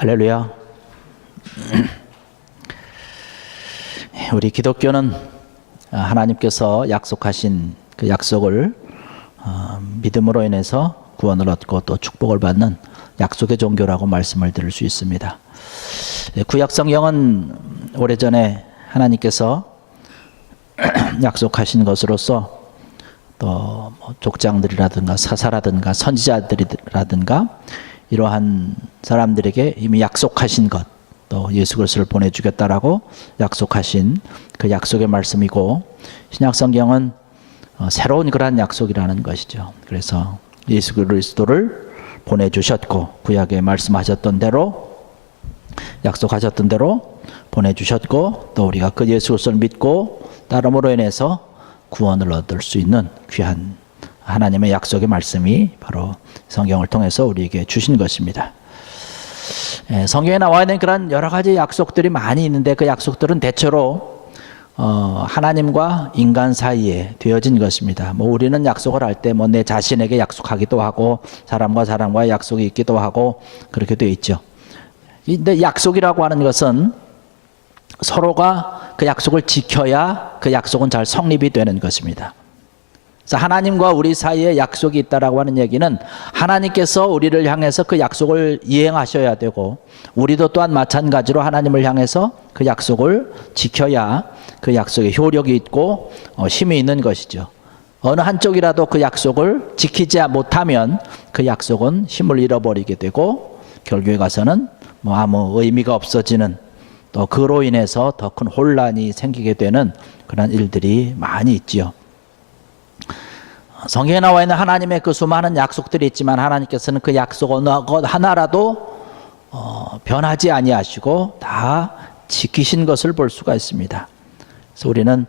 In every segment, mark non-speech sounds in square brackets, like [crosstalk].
할렐루야. 우리 기독교는 하나님께서 약속하신 그 약속을 어, 믿음으로 인해서 구원을 얻고 또 축복을 받는 약속의 종교라고 말씀을 드릴 수 있습니다. 예, 구약 성경은 오래전에 하나님께서 [clears throat] 약속하신 것으로서 또뭐 족장들이라든가 사사라든가 선지자들이라든가 이러한 사람들에게 이미 약속하신 것, 또 예수 그리스도를 보내주겠다라고 약속하신 그 약속의 말씀이고 신약 성경은 어, 새로운 그러한 약속이라는 것이죠. 그래서 예수 그리스도를 보내주셨고 구약에 말씀하셨던 대로 약속하셨던 대로 보내주셨고 또 우리가 그 예수 그리스도를 믿고 따름으로 인해서 구원을 얻을 수 있는 귀한 하나님의 약속의 말씀이 바로 성경을 통해서 우리에게 주신 것입니다. 예, 성경에 나와 있는 그런 여러 가지 약속들이 많이 있는데 그 약속들은 대체로 어, 하나님과 인간 사이에 되어진 것입니다. 뭐 우리는 약속을 할 때 뭐 내 자신에게 약속하기도 하고 사람과 사람과의 약속이 있기도 하고 그렇게 되어 있죠. 근데 약속이라고 하는 것은 서로가 그 약속을 지켜야 그 약속은 잘 성립이 되는 것입니다. 하나님과 우리 사이에 약속이 있다라고 하는 얘기는 하나님께서 우리를 향해서 그 약속을 이행하셔야 되고 우리도 또한 마찬가지로 하나님을 향해서 그 약속을 지켜야 그 약속에 효력이 있고 어, 힘이 있는 것이죠. 어느 한쪽이라도 그 약속을 지키지 못하면 그 약속은 힘을 잃어버리게 되고 결국에 가서는 뭐 아무 의미가 없어지는 또 그로 인해서 더 큰 혼란이 생기게 되는 그런 일들이 많이 있지요. 성경에 나와 있는 하나님의 그 수많은 약속들이 있지만 하나님께서는 그 약속 어느 것 하나라도 어, 변하지 아니하시고 다 지키신 것을 볼 수가 있습니다. 그래서 우리는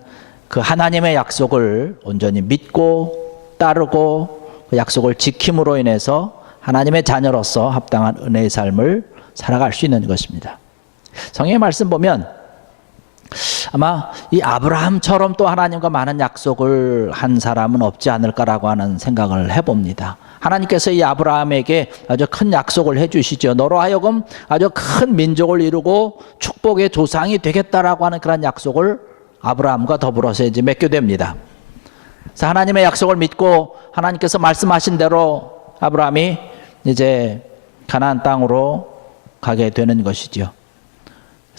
그 하나님의 약속을 온전히 믿고 따르고 그 약속을 지킴으로 인해서 하나님의 자녀로서 합당한 은혜의 삶을 살아갈 수 있는 것입니다. 성경의 말씀 보면 아마 이 아브라함처럼 또 하나님과 많은 약속을 한 사람은 없지 않을까라고 하는 생각을 해봅니다. 하나님께서 이 아브라함에게 아주 큰 약속을 해주시죠. 너로 하여금 아주 큰 민족을 이루고 축복의 조상이 되겠다라고 하는 그런 약속을 아브라함과 더불어서 이제 맺게 됩니다. 그래서 하나님의 약속을 믿고 하나님께서 말씀하신 대로 아브라함이 이제 가나안 땅으로 가게 되는 것이죠.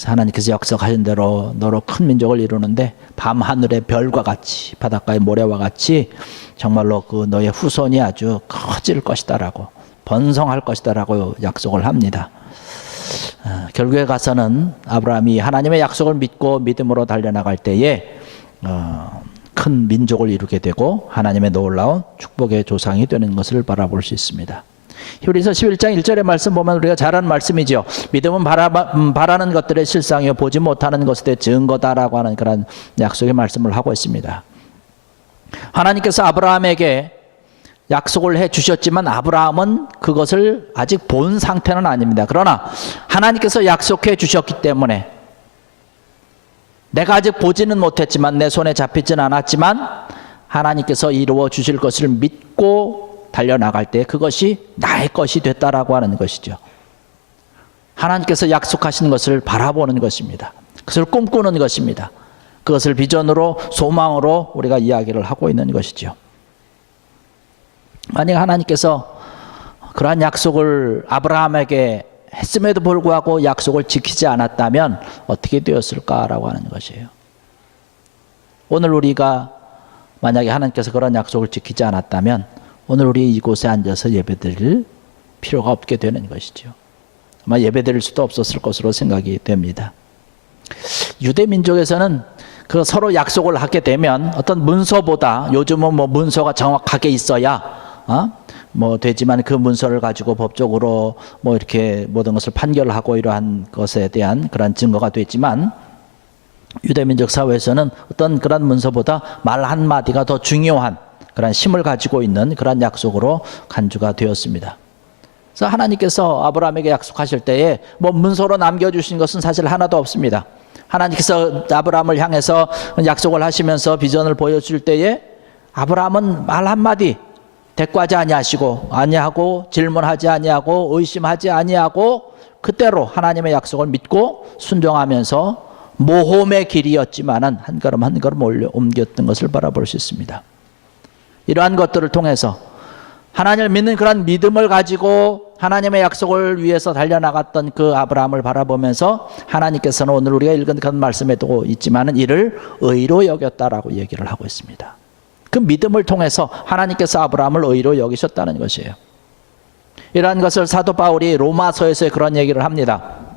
하나님께서 약속하신 대로 너로 큰 민족을 이루는데 밤 하늘의 별과 같이 바닷가의 모래와 같이 정말로 그 너의 후손이 아주 커질 것이다라고 번성할 것이다라고 약속을 합니다. 어, 결국에 가서는 아브라함이 하나님의 약속을 믿고 믿음으로 달려나갈 때에 어, 큰 민족을 이루게 되고 하나님의 놀라운 축복의 조상이 되는 것을 바라볼 수 있습니다. 히브리서 11장 1절의 말씀 보면 우리가 잘 아는 말씀이죠. 믿음은 바라, 음, 바라 는 것들의 실상이요 보지 못하는 것들의 증거다라고 하는 그런 약속의 말씀을 하고 있습니다. 하나님께서 아브라함에게 약속을 해 주셨지만 아브라함은 그것을 아직 본 상태는 아닙니다. 그러나 하나님께서 약속해 주셨기 때문에 내가 아직 보지는 못했지만 내 손에 잡히지는 않았지만 하나님께서 이루어 주실 것을 믿고 달려나갈 때 그것이 나의 것이 됐다라고 하는 것이죠. 하나님께서 약속하신 것을 바라보는 것입니다. 그것을 꿈꾸는 것입니다. 그것을 비전으로 소망으로 우리가 이야기를 하고 있는 것이죠. 만약 하나님께서 그러한 약속을 아브라함에게 했음에도 불구하고 약속을 지키지 않았다면 어떻게 되었을까라고 하는 것이에요. 오늘 우리가 만약에 하나님께서 그런 약속을 지키지 않았다면 오늘 우리 이곳에 앉아서 예배드릴 필요가 없게 되는 것이죠. 아마 예배드릴 수도 없었을 것으로 생각이 됩니다. 유대 민족에서는 그 서로 약속을 하게 되면 어떤 문서보다 요즘은 뭐 문서가 정확하게 있어야 어? 뭐 되지만 그 문서를 가지고 법적으로 뭐 이렇게 모든 것을 판결하고 이러한 것에 대한 그런 증거가 됐지만 유대민족 사회에서는 어떤 그런 문서보다 말 한마디가 더 중요한 그런 힘을 가지고 있는 그런 약속으로 간주가 되었습니다. 그래서 하나님께서 아브라함에게 약속하실 때에 뭐 문서로 남겨주신 것은 사실 하나도 없습니다. 하나님께서 아브라함을 향해서 약속을 하시면서 비전을 보여줄 때에 아브라함은 말 한마디 대꾸하지 아니하시고 아니하고 질문하지 아니하고 의심하지 아니하고 그대로 하나님의 약속을 믿고 순종하면서 모험의 길이었지만은 한 걸음 한 걸음 옮겼던 것을 바라볼 수 있습니다. 이러한 것들을 통해서 하나님을 믿는 그런 믿음을 가지고 하나님의 약속을 위해서 달려나갔던 그 아브라함을 바라보면서 하나님께서는 오늘 우리가 읽은 그런 말씀에도 있지만은 이를 의로 여겼다라고 얘기를 하고 있습니다. 그 믿음을 통해서 하나님께서 아브라함을 의로 여기셨다는 것이에요. 이러한 것을 사도 바울이 로마서에서 그런 얘기를 합니다.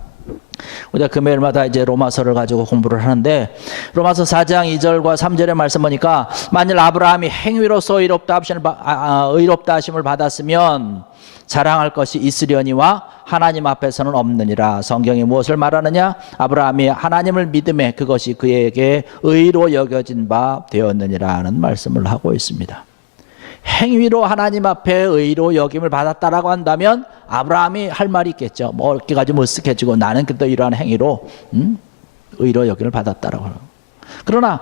우리가 금요일마다 이제 로마서를 가지고 공부를 하는데 로마서 4장 2절과 3절의 말씀 보니까 만일 아브라함이 행위로서 의롭다 하심을, 바- 아, 아, 의롭다 하심을 받았으면 자랑할 것이 있으려니와 하나님 앞에서는 없느니라 성경이 무엇을 말하느냐 아브라함이 하나님을 믿음에 그것이 그에게 의로 여겨진 바 되었느니라는 말씀을 하고 있습니다. 행위로 하나님 앞에 의로 여김을 받았다라고 한다면 아브라함이 할 말이 있겠죠. 뭐 이렇게 가지고 못쓱해지고 나는 그때 이러한 행위로 음? 의로 여김을 받았다라고. 그러나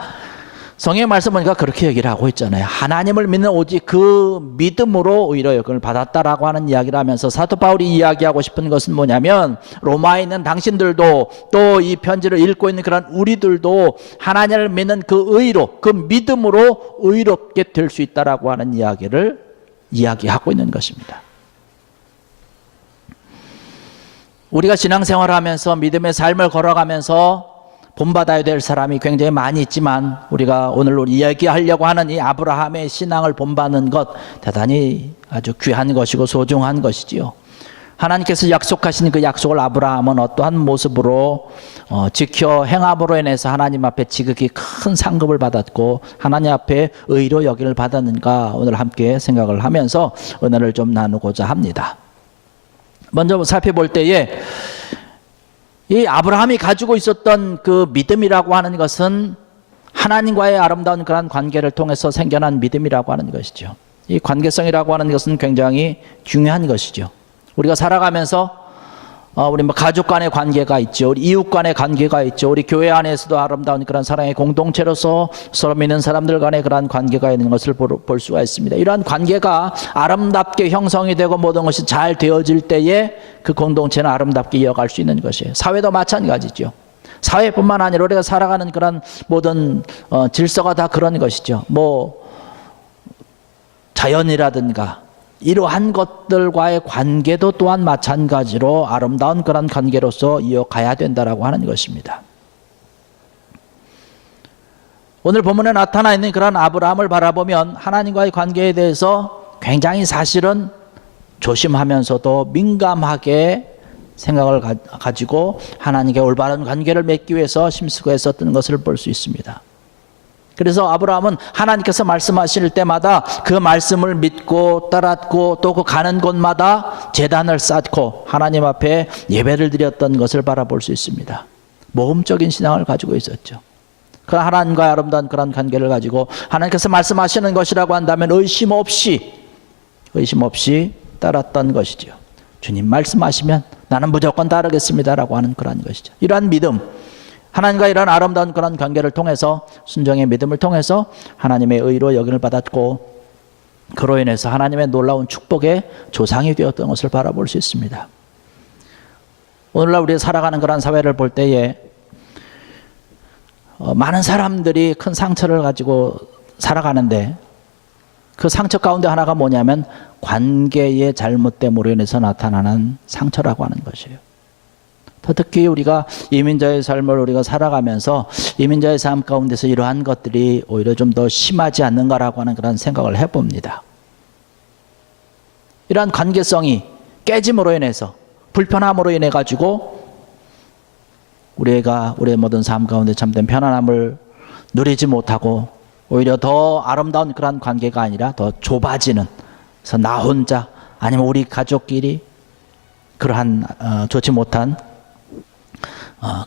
성의 말씀 보니까 그렇게 얘기를 하고 있잖아요. 하나님을 믿는 오직 그 믿음으로 의로 여김을 받았다라고 하는 이야기를 하면서 사도 바울이 이야기하고 싶은 것은 뭐냐면 로마에 있는 당신들도 또 이 편지를 읽고 있는 그런 우리들도 하나님을 믿는 그 의로 그 믿음으로 의롭게 될 수 있다라고 하는 이야기를 이야기하고 있는 것입니다. 우리가 신앙생활을 하면서 믿음의 삶을 걸어가면서 본받아야 될 사람이 굉장히 많이 있지만 우리가 오늘 이야기하려고 하는 이 아브라함의 신앙을 본받는 것 대단히 아주 귀한 것이고 소중한 것이지요. 하나님께서 약속하신 그 약속을 아브라함은 어떠한 모습으로 어, 지켜 행함으로 인해서 하나님 앞에 지극히 큰 상급을 받았고 하나님 앞에 의로 여기를 받았는가 오늘 함께 생각을 하면서 은혜를 좀 나누고자 합니다. 먼저 살펴볼 때에 이 아브라함이 가지고 있었던 그 믿음이라고 하는 것은 하나님과의 아름다운 그런 관계를 통해서 생겨난 믿음이라고 하는 것이죠. 이 관계성이라고 하는 것은 굉장히 중요한 것이죠. 우리가 살아가면서 어, 우리 뭐 가족 간의 관계가 있죠. 우리 이웃 간의 관계가 있죠. 우리 교회 안에서도 아름다운 그런 사랑의 공동체로서 서로 믿는 사람들 간의 그런 관계가 있는 것을 볼, 볼 수가 있습니다. 이러한 관계가 아름답게 형성이 되고 모든 것이 잘 되어질 때에 그 공동체는 아름답게 이어갈 수 있는 것이에요. 사회도 마찬가지죠. 사회뿐만 아니라 우리가 살아가는 그런 모든 어, 질서가 다 그런 것이죠. 뭐 자연이라든가 이러한 것들과의 관계도 또한 마찬가지로 아름다운 그런 관계로서 이어가야 된다라고 하는 것입니다. 오늘 본문에 나타나 있는 그런 아브라함을 바라보면 하나님과의 관계에 대해서 굉장히 사실은 조심하면서도 민감하게 생각을 가, 가지고 하나님께 올바른 관계를 맺기 위해서 심수고했었던 것을 볼 수 있습니다. 그래서 아브라함은 하나님께서 말씀하실 때마다 그 말씀을 믿고 따랐고 또 그 가는 곳마다 재단을 쌓고 하나님 앞에 예배를 드렸던 것을 바라볼 수 있습니다. 모험적인 신앙을 가지고 있었죠. 그 하나님과의 아름다운 그런 관계를 가지고 하나님께서 말씀하시는 것이라고 한다면 의심 없이 의심 없이 따랐던 것이죠. 주님 말씀하시면 나는 무조건 따르겠습니다라고 하는 그러한 것이죠. 이러한 믿음 하나님과 이런 아름다운 그런 관계를 통해서 순종의 믿음을 통해서 하나님의 의로 여김을 받았고 그로 인해서 하나님의 놀라운 축복의 조상이 되었던 것을 바라볼 수 있습니다. 오늘날 우리가 살아가는 그런 사회를 볼 때에 어, 많은 사람들이 큰 상처를 가지고 살아가는데 그 상처 가운데 하나가 뭐냐면 관계의 잘못됨으로 인해서 나타나는 상처라고 하는 것이에요. 더 특히 우리가 이민자의 삶을 우리가 살아가면서 이민자의 삶 가운데서 이러한 것들이 오히려 좀 더 심하지 않는가라고 하는 그런 생각을 해봅니다. 이러한 관계성이 깨짐으로 인해서 불편함으로 인해 가지고 우리가 우리의 모든 삶 가운데 참된 편안함을 누리지 못하고 오히려 더 아름다운 그러한 관계가 아니라 더 좁아지는 그래서 나 혼자 아니면 우리 가족끼리 그러한 어, 좋지 못한 어,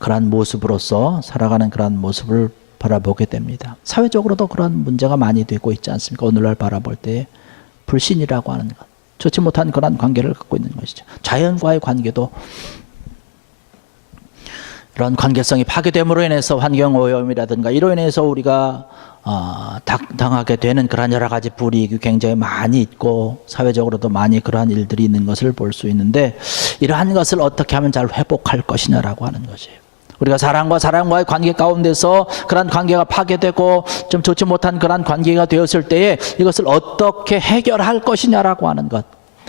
그러한 모습으로서 살아가는 그러한 모습을 바라보게 됩니다. 사회적으로도 그런 문제가 많이 되고 있지 않습니까? 오늘날 바라볼 때 불신이라고 하는 것, 좋지 못한 그러한 관계를 갖고 있는 것이죠. 자연과의 관계도 이런 관계성이 파괴됨으로 인해서 환경 오염이라든가 이로 인해서 우리가 어, 당- 당하게 되는 그런 여러 가지 불이익이 굉장히 많이 있고 사회적으로도 많이 그러한 일들이 있는 것을 볼 수 있는데 이러한 것을 어떻게 하면 잘 회복할 것이냐라고 하는 것이에요. 우리가 사랑과 사랑과의 관계 가운데서 그런 관계가 파괴되고 좀 좋지 못한 그런 관계가 되었을 때에 이것을 어떻게 해결할 것이냐라고 하는 것.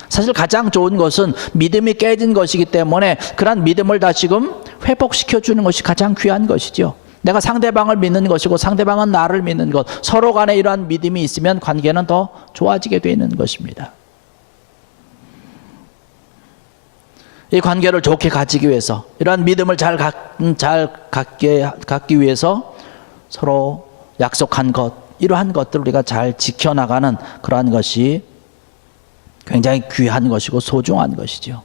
사실 가장 좋은 것은 믿음이 깨진 것이기 때문에 그런 믿음을 다시금 회복시켜 주는 것이 가장 귀한 것이죠. 내가 상대방을 믿는 것이고 상대방은 나를 믿는 것. 서로 간에 이러한 믿음이 있으면 관계는 더 좋아지게 되는 것입니다. 이 관계를 좋게 가지기 위해서 이러한 믿음을 잘, 갖, 잘 갖게, 갖기 위해서 서로 약속한 것 이러한 것들 우리가 잘 지켜나가는 그러한 것이 굉장히 귀한 것이고 소중한 것이죠.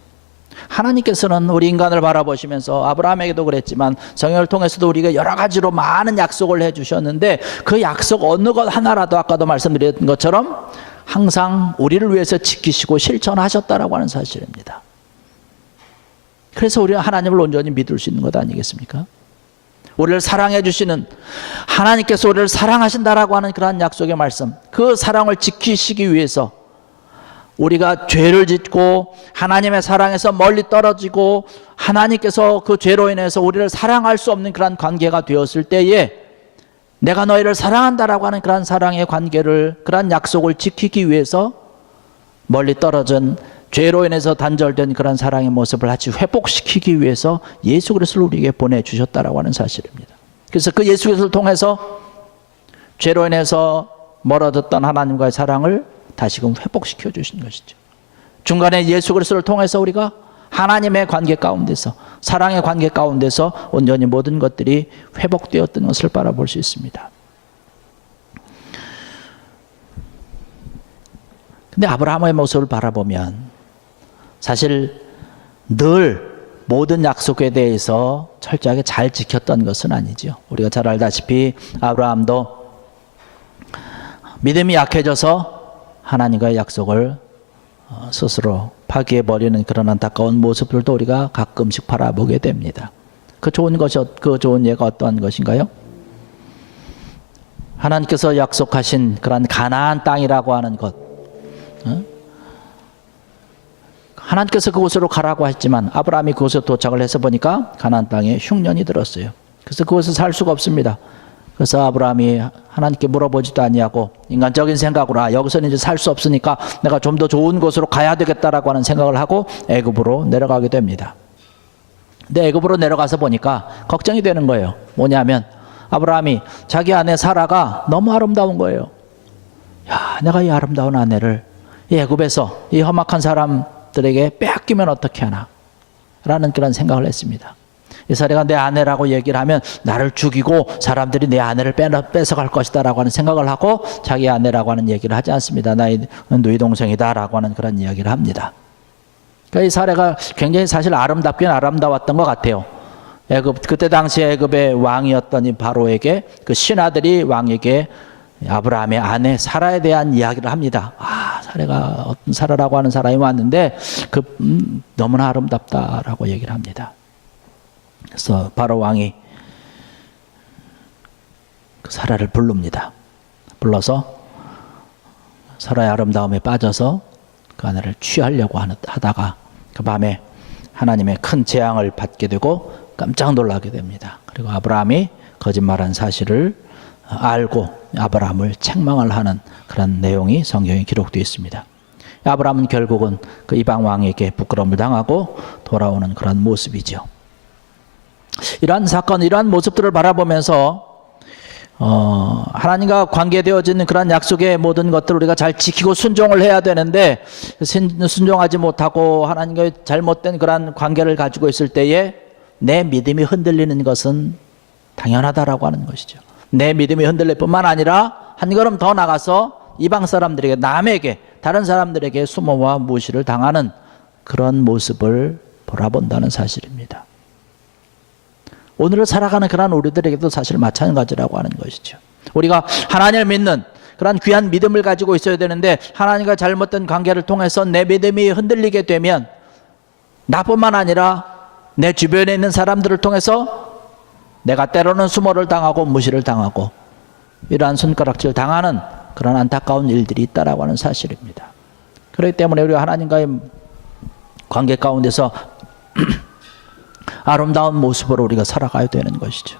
하나님께서는 우리 인간을 바라보시면서 아브라함에게도 그랬지만 성경을 통해서도 우리가 여러 가지로 많은 약속을 해 주셨는데 그 약속 어느 것 하나라도 아까도 말씀드렸던 것처럼 항상 우리를 위해서 지키시고 실천하셨다라고 하는 사실입니다. 그래서 우리가 하나님을 온전히 믿을 수 있는 것 아니겠습니까? 우리를 사랑해 주시는 하나님께서 우리를 사랑하신다라고 하는 그러한 약속의 말씀, 그 사랑을 지키시기 위해서 우리가 죄를 짓고 하나님의 사랑에서 멀리 떨어지고 하나님께서 그 죄로 인해서 우리를 사랑할 수 없는 그러한 관계가 되었을 때에 내가 너희를 사랑한다라고 하는 그러한 사랑의 관계를 그러한 약속을 지키기 위해서 멀리 떨어진 죄로 인해서 단절된 그런 사랑의 모습을 다시 회복시키기 위해서 예수 그리스도를 우리에게 보내 주셨다라고 하는 사실입니다. 그래서 그 예수 그리스도를 통해서 죄로 인해서 멀어졌던 하나님과의 사랑을 다시금 회복시켜 주신 것이죠. 중간에 예수 그리스도를 통해서 우리가 하나님의 관계 가운데서 사랑의 관계 가운데서 온전히 모든 것들이 회복되었던 것을 바라볼 수 있습니다. 근데 아브라함의 모습을 바라보면 사실 늘 모든 약속에 대해서 철저하게 잘 지켰던 것은 아니죠. 우리가 잘 알다시피 아브라함도 믿음이 약해져서 하나님과의 약속을 어, 스스로 파기해 버리는 그런 안타까운 모습들도 우리가 가끔씩 바라보게 됩니다. 그 좋은 것이 어- 그 좋은 예가 어떠한 것인가요? 하나님께서 약속하신 그런 가나안 땅이라고 하는 것, 어? 하나님께서 그곳으로 가라고 했지만 아브라함이 그곳에 도착을 해서 보니까 가나안 땅에 흉년이 들었어요. 그래서 그곳에 살 수가 없습니다. 그래서 아브라함이 하나님께 물어보지도 아니하고 인간적인 생각으로 아, 여기서는 이제 살 수 없으니까 내가 좀 더 좋은 곳으로 가야 되겠다라고 하는 생각을 하고 애굽으로 내려가게 됩니다. 근데 애굽으로 내려가서 보니까 걱정이 되는 거예요. 뭐냐면 아브라함이 자기 아내 사라가 너무 아름다운 거예요. 야, 내가 이 아름다운 아내를 이 애굽에서 이 험악한 사람들에게 빼앗기면 어떻게 하나? 라는 그런 생각을 했습니다. 이 사례가 내 아내라고 얘기를 하면 나를 죽이고 사람들이 내 아내를 빼, 뺏어갈 것이다 라고 하는 생각을 하고 자기 아내라고 하는 얘기를 하지 않습니다. 나의 누이 동생이다 라고 하는 그런 이야기를 합니다. 그러니까 이 사례가 굉장히 사실 아름답긴 아름다웠던 것 같아요. 애굽 그때 당시에 애굽의 왕이었던 이 바로에게 그 신하들이 왕에게 아브라함의 아내 사라에 대한 이야기를 합니다. 아 사라가 어떤 사라라고 하는 사람이 왔는데 그 음, 너무나 아름답다라고 얘기를 합니다. 그래서 바로 왕이 그 사라를 부릅니다. 불러서 사라의 아름다움에 빠져서 그 아내를 취하려고 하다가 그 밤에 하나님의 큰 재앙을 받게 되고 깜짝 놀라게 됩니다. 그리고 아브라함이 거짓말한 사실을 알고 아브라함을 책망을 하는 그런 내용이 성경에 기록되어 있습니다. 아브라함은 결국은 그 이방 왕에게 부끄러움을 당하고 돌아오는 그런 모습이죠. 이러한 사건, 이러한 모습들을 바라보면서 어, 하나님과 관계되어지는 그런 약속의 모든 것들을 우리가 잘 지키고 순종을 해야 되는데 순- 순종하지 못하고 하나님과 잘못된 그런 관계를 가지고 있을 때에 내 믿음이 흔들리는 것은 당연하다라고 하는 것이죠. 내 믿음이 흔들릴 뿐만 아니라 한 걸음 더 나가서 이방 사람들에게 남에게 다른 사람들에게 수모와 무시를 당하는 그런 모습을 보라본다는 사실입니다. 오늘을 살아가는 그런 우리들에게도 사실 마찬가지라고 하는 것이죠. 우리가 하나님을 믿는 그런 귀한 믿음을 가지고 있어야 되는데 하나님과 잘못된 관계를 통해서 내 믿음이 흔들리게 되면 나뿐만 아니라 내 주변에 있는 사람들을 통해서 내가 때로는 수모를 당하고 무시를 당하고 이러한 손가락질 당하는 그런 안타까운 일들이 있다라고 하는 사실입니다. 그렇기 때문에 우리가 하나님과의 관계 가운데서 [clears throat] 아름다운 모습으로 우리가 살아가야 되는 것이죠.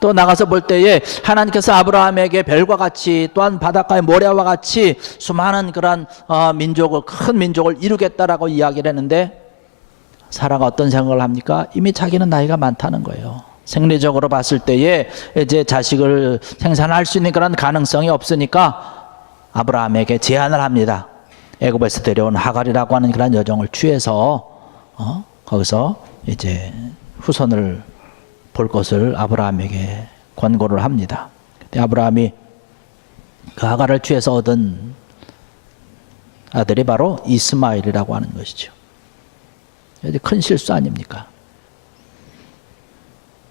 또 나가서 볼 때에 하나님께서 아브라함에게 별과 같이 또한 바닷가의 모래와 같이 수많은 그러한 어, 민족을 큰 민족을 이루겠다라고 이야기를 했는데 사라가 어떤 생각을 합니까? 이미 자기는 나이가 많다는 거예요. 생리적으로 봤을 때에 이제 자식을 생산할 수 있는 그런 가능성이 없으니까 아브라함에게 제안을 합니다. 애굽에서 데려온 하갈이라고 하는 그런 여정을 취해서 어? 거기서 이제 후손을 볼 것을 아브라함에게 권고를 합니다. 아브라함이 그 하갈을 취해서 얻은 아들이 바로 이스마일이라고 하는 것이죠. 큰 실수 아닙니까?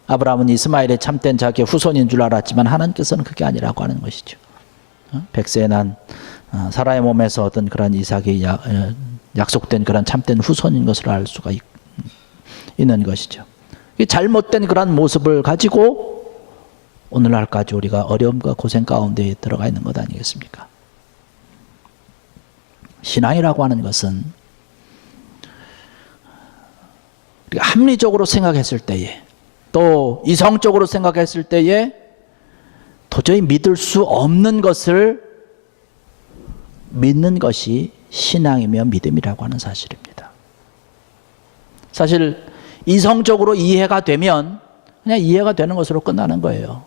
아브라함은 이스마엘의 참된 자기의 후손인 줄 알았지만 하나님께서는 그게 아니라고 하는 것이죠. 어? 백세에 난 어, 사라의 몸에서 얻은 그런 이삭이 야- 어, 약속된 그런 참된 후손인 것을 알 수가 있, 있는 것이죠. 이 잘못된 그런 모습을 가지고 오늘날까지 우리가 어려움과 고생 가운데 들어가 있는 것 아니겠습니까? 신앙이라고 하는 것은 합리적으로 생각했을 때에 또 이성적으로 생각했을 때에 도저히 믿을 수 없는 것을 믿는 것이 신앙이며 믿음이라고 하는 사실입니다. 사실 이성적으로 이해가 되면 그냥 이해가 되는 것으로 끝나는 거예요.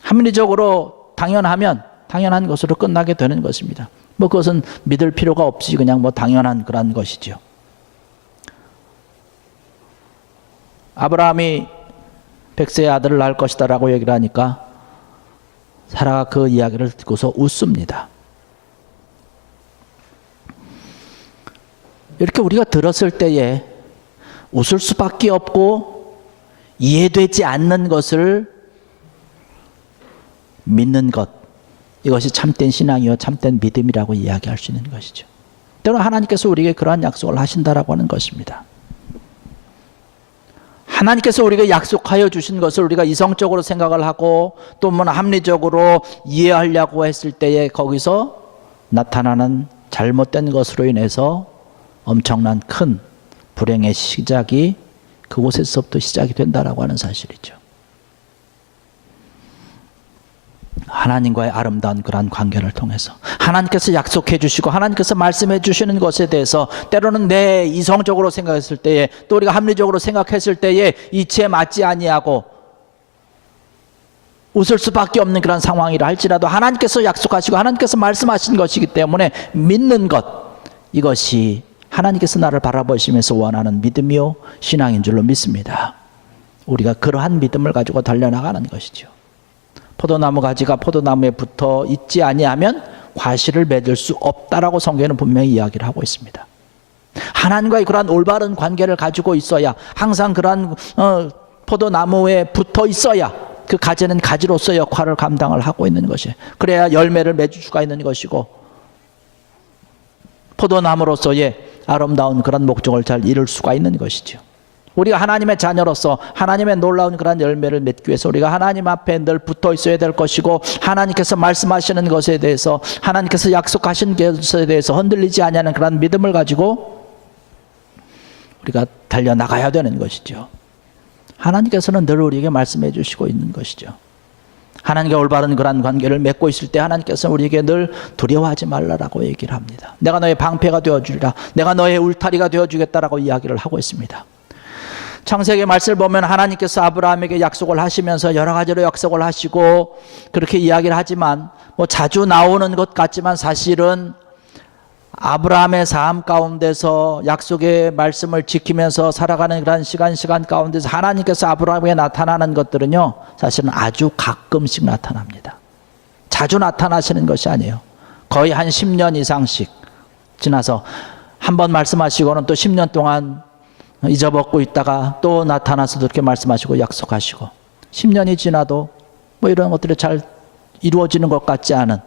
합리적으로 당연하면 당연한 것으로 끝나게 되는 것입니다. 뭐 그것은 믿을 필요가 없이 그냥 뭐 당연한 그런 것이죠. 아브라함이 백세의 아들을 낳을 것이다라고 얘기를 하니까 사라가 그 이야기를 듣고서 웃습니다. 이렇게 우리가 들었을 때에 웃을 수밖에 없고 이해되지 않는 것을 믿는 것 이것이 참된 신앙이요 참된 믿음이라고 이야기할 수 있는 것이죠. 때로 하나님께서 우리에게 그러한 약속을 하신다라고 하는 것입니다. 하나님께서 우리에게 약속하여 주신 것을 우리가 이성적으로 생각을 하고 또 뭐 합리적으로 이해하려고 했을 때에 거기서 나타나는 잘못된 것으로 인해서 엄청난 큰 불행의 시작이 그곳에서부터 시작이 된다라고 하는 사실이죠. 하나님과의 아름다운 그러한 관계를 통해서 하나님께서 약속해 주시고 하나님께서 말씀해 주시는 것에 대해서 때로는 내 이성적으로 생각했을 때에 또 우리가 합리적으로 생각했을 때에 이치에 맞지 아니하고 웃을 수밖에 없는 그런 상황이라 할지라도 하나님께서 약속하시고 하나님께서 말씀하신 것이기 때문에 믿는 것 이것이 하나님께서 나를 바라보시면서 원하는 믿음이요 신앙인 줄로 믿습니다. 우리가 그러한 믿음을 가지고 달려나가는 것이죠. 포도나무 가지가 포도나무에 붙어 있지 아니하면 과실을 맺을 수 없다라고 성경에는 분명히 이야기를 하고 있습니다. 하나님과의 그러한 올바른 관계를 가지고 있어야 항상 그러한 어, 포도나무에 붙어 있어야 그 가지는 가지로서 역할을 감당을 하고 있는 것이 그래야 열매를 맺을 수가 있는 것이고 포도나무로서의 아름다운 그런 목적을 잘 이룰 수가 있는 것이죠. 우리가 하나님의 자녀로서 하나님의 놀라운 그런 열매를 맺기 위해서 우리가 하나님 앞에 늘 붙어 있어야 될 것이고 하나님께서 말씀하시는 것에 대해서 하나님께서 약속하신 것에 대해서 흔들리지 아니하는 그런 믿음을 가지고 우리가 달려 나가야 되는 것이죠. 하나님께서는 늘 우리에게 말씀해 주시고 있는 것이죠. 하나님과 올바른 그런 관계를 맺고 있을 때 하나님께서 우리에게 늘 두려워하지 말라라고 얘기를 합니다. 내가 너의 방패가 되어 주리라. 내가 너의 울타리가 되어 주겠다라고 이야기를 하고 있습니다. 창세기 말씀을 보면 하나님께서 아브라함에게 약속을 하시면서 여러 가지로 약속을 하시고 그렇게 이야기를 하지만 뭐 자주 나오는 것 같지만 사실은 아브라함의 삶 가운데서 약속의 말씀을 지키면서 살아가는 그런 시간 시간 가운데서 하나님께서 아브라함에게 나타나는 것들은요 사실은 아주 가끔씩 나타납니다. 자주 나타나시는 것이 아니에요. 거의 한 10년 이상씩 지나서 한 번 말씀하시고는 또 10년 동안 잊어먹고 있다가 또 나타나서 그렇게 말씀하시고 약속하시고 10년이 지나도 뭐 이런 것들이 잘 이루어지는 것 같지 않은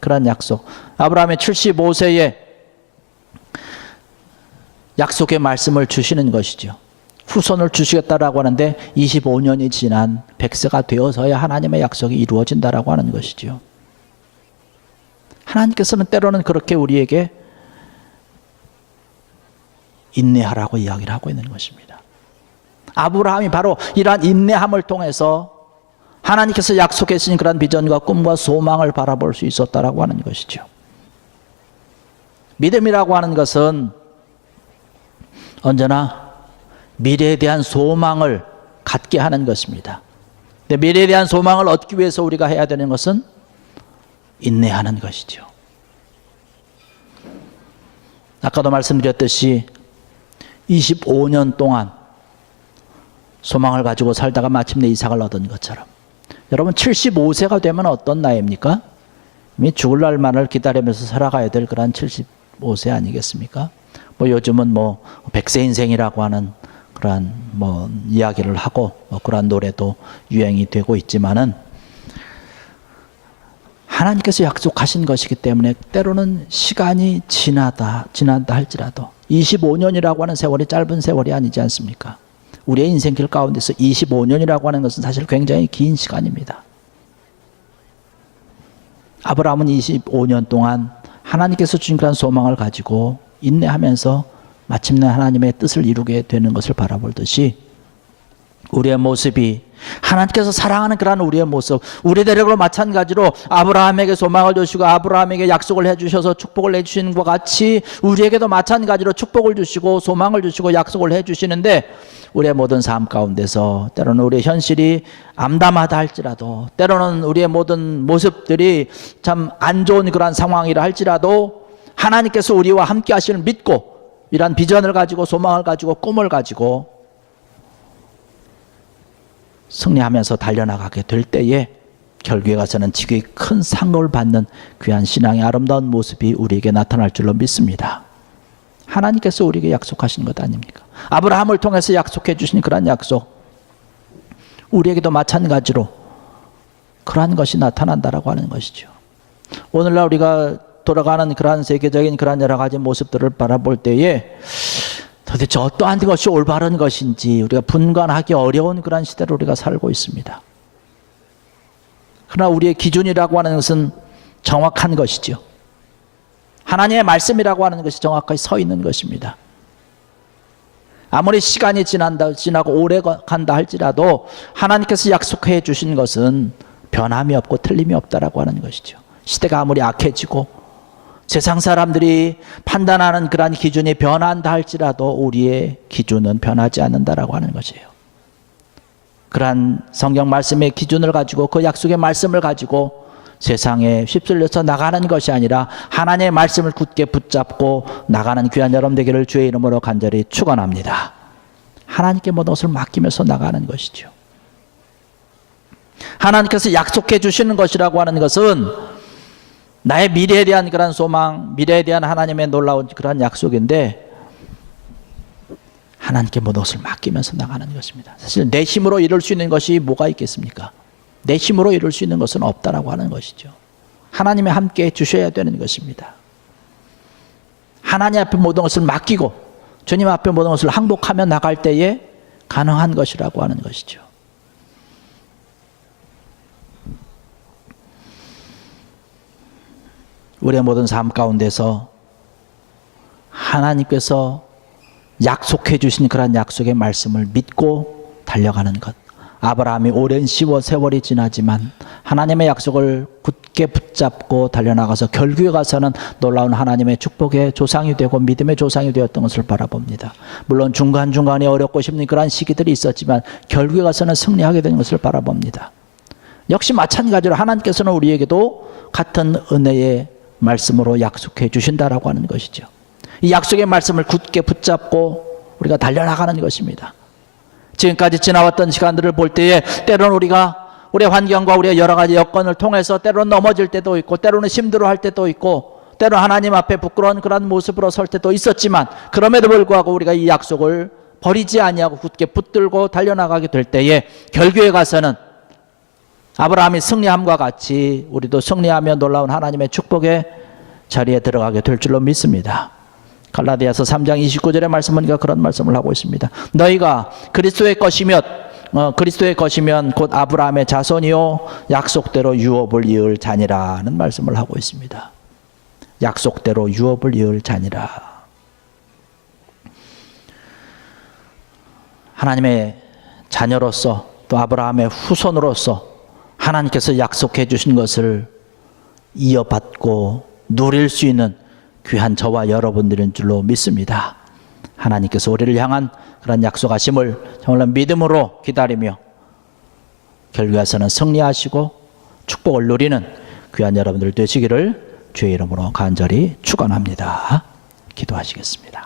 그런 약속. 아브라함의 75세에 약속의 말씀을 주시는 것이죠. 후손을 주시겠다라고 하는데 25년이 지난 100세가 되어서야 하나님의 약속이 이루어진다라고 하는 것이죠. 하나님께서는 때로는 그렇게 우리에게 인내하라고 이야기를 하고 있는 것입니다. 아브라함이 바로 이러한 인내함을 통해서 하나님께서 약속해 주신 그런 비전과 꿈과 소망을 바라볼 수 있었다라고 하는 것이죠. 믿음이라고 하는 것은 언제나 미래에 대한 소망을 갖게 하는 것입니다. 근데 미래에 대한 소망을 얻기 위해서 우리가 해야 되는 것은 인내하는 것이죠. 아까도 말씀드렸듯이 25년 동안 소망을 가지고 살다가 마침내 이삭을 얻은 것처럼 여러분 75세가 되면 어떤 나이입니까? 이미 죽을 날만을 기다리면서 살아가야 될 그런 75세 아니겠습니까? 뭐 요즘은 뭐 백세 인생이라고 하는 그러한 뭐 이야기를 하고 뭐 그러한 노래도 유행이 되고 있지만은 하나님께서 약속하신 것이기 때문에 때로는 시간이 지나다 지난다 할지라도 25년이라고 하는 세월이 짧은 세월이 아니지 않습니까? 우리의 인생길 가운데서 25년이라고 하는 것은 사실 굉장히 긴 시간입니다. 아브라함은 25년 동안 하나님께서 주신 그런 소망을 가지고 인내하면서 마침내 하나님의 뜻을 이루게 되는 것을 바라보듯이 우리의 모습이 하나님께서 사랑하는 그러한 우리의 모습, 우리 대력으로 마찬가지로 아브라함에게 소망을 주시고 아브라함에게 약속을 해주셔서 축복을 해주시는 것 같이 우리에게도 마찬가지로 축복을 주시고 소망을 주시고 약속을 해주시는데 우리의 모든 삶 가운데서 때로는 우리의 현실이 암담하다 할지라도 때로는 우리의 모든 모습들이 참 안 좋은 그러한 상황이라 할지라도 하나님께서 우리와 함께 하시는 믿고 이러한 비전을 가지고 소망을 가지고 꿈을 가지고 승리하면서 달려나가게 될 때에 결국에 가서는 지극히 큰 상을 받는 귀한 신앙의 아름다운 모습이 우리에게 나타날 줄로 믿습니다. 하나님께서 우리에게 약속하신 것 아닙니까? 아브라함을 통해서 약속해 주신 그러한 약속 우리에게도 마찬가지로 그러한 것이 나타난다라고 하는 것이죠. 오늘날 우리가 돌아가는 그러한 세계적인 그러한 여러 가지 모습들을 바라볼 때에 도대체 어떠한 것이 올바른 것인지 우리가 분간하기 어려운 그런 시대를 우리가 살고 있습니다. 그러나 우리의 기준이라고 하는 것은 정확한 것이죠. 하나님의 말씀이라고 하는 것이 정확하게 서 있는 것입니다. 아무리 시간이 지난다, 지나고 오래 간다 할지라도 하나님께서 약속해 주신 것은 변함이 없고 틀림이 없다라고 하는 것이죠. 시대가 아무리 악해지고 세상 사람들이 판단하는 그러한 기준이 변한다 할지라도 우리의 기준은 변하지 않는다라고 하는 것이에요. 그러한 성경 말씀의 기준을 가지고 그 약속의 말씀을 가지고 세상에 휩쓸려서 나가는 것이 아니라 하나님의 말씀을 굳게 붙잡고 나가는 귀한 여러분 되기를 주의 이름으로 간절히 축원합니다. 하나님께 모든 것을 맡기면서 나가는 것이죠. 하나님께서 약속해 주시는 것이라고 하는 것은 나의 미래에 대한 그런 소망, 미래에 대한 하나님의 놀라운 그런 약속인데 하나님께 모든 것을 맡기면서 나가는 것입니다. 사실 내 힘으로 이룰 수 있는 것이 뭐가 있겠습니까? 내 힘으로 이룰 수 있는 것은 없다라고 하는 것이죠. 하나님이 함께 주셔야 되는 것입니다. 하나님 앞에 모든 것을 맡기고 주님 앞에 모든 것을 항복하며 나갈 때에 가능한 것이라고 하는 것이죠. 우리의 모든 삶 가운데서 하나님께서 약속해 주신 그런 약속의 말씀을 믿고 달려가는 것. 아브라함이 오랜 시워 세월이 지나지만 하나님의 약속을 굳게 붙잡고 달려나가서 결국에 가서는 놀라운 하나님의 축복의 조상이 되고 믿음의 조상이 되었던 것을 바라봅니다. 물론 중간중간에 어렵고 힘든 그러한 시기들이 있었지만 결국에 가서는 승리하게 된 것을 바라봅니다. 역시 마찬가지로 하나님께서는 우리에게도 같은 은혜의 말씀으로 약속해 주신다라고 하는 것이죠. 이 약속의 말씀을 굳게 붙잡고 우리가 달려나가는 것입니다. 지금까지 지나왔던 시간들을 볼 때에 때로는 우리가 우리의 환경과 우리의 여러 가지 여건을 통해서 때로는 넘어질 때도 있고 때로는 힘들어할 때도 있고 때로는 하나님 앞에 부끄러운 그런 모습으로 설 때도 있었지만 그럼에도 불구하고 우리가 이 약속을 버리지 아니하고 굳게 붙들고 달려나가게 될 때에 결국에 가서는 아브라함이 승리함과 같이 우리도 승리하며 놀라운 하나님의 축복의 자리에 들어가게 될 줄로 믿습니다. 갈라디아서 3장 29절의 말씀은 그런 말씀을 하고 있습니다. 너희가 그리스도의 것이면 어, 그리스도의 것이면 곧 아브라함의 자손이요 약속대로 유업을 이을 자니라는 말씀을 하고 있습니다. 약속대로 유업을 이을 자니라. 하나님의 자녀로서 또 아브라함의 후손으로서 하나님께서 약속해 주신 것을 이어받고 누릴 수 있는 귀한 저와 여러분들인 줄로 믿습니다. 하나님께서 우리를 향한 그런 약속하심을 정말 믿음으로 기다리며 결과에서는 승리하시고 축복을 누리는 귀한 여러분들 되시기를 주의 이름으로 간절히 축원합니다. 기도하시겠습니다.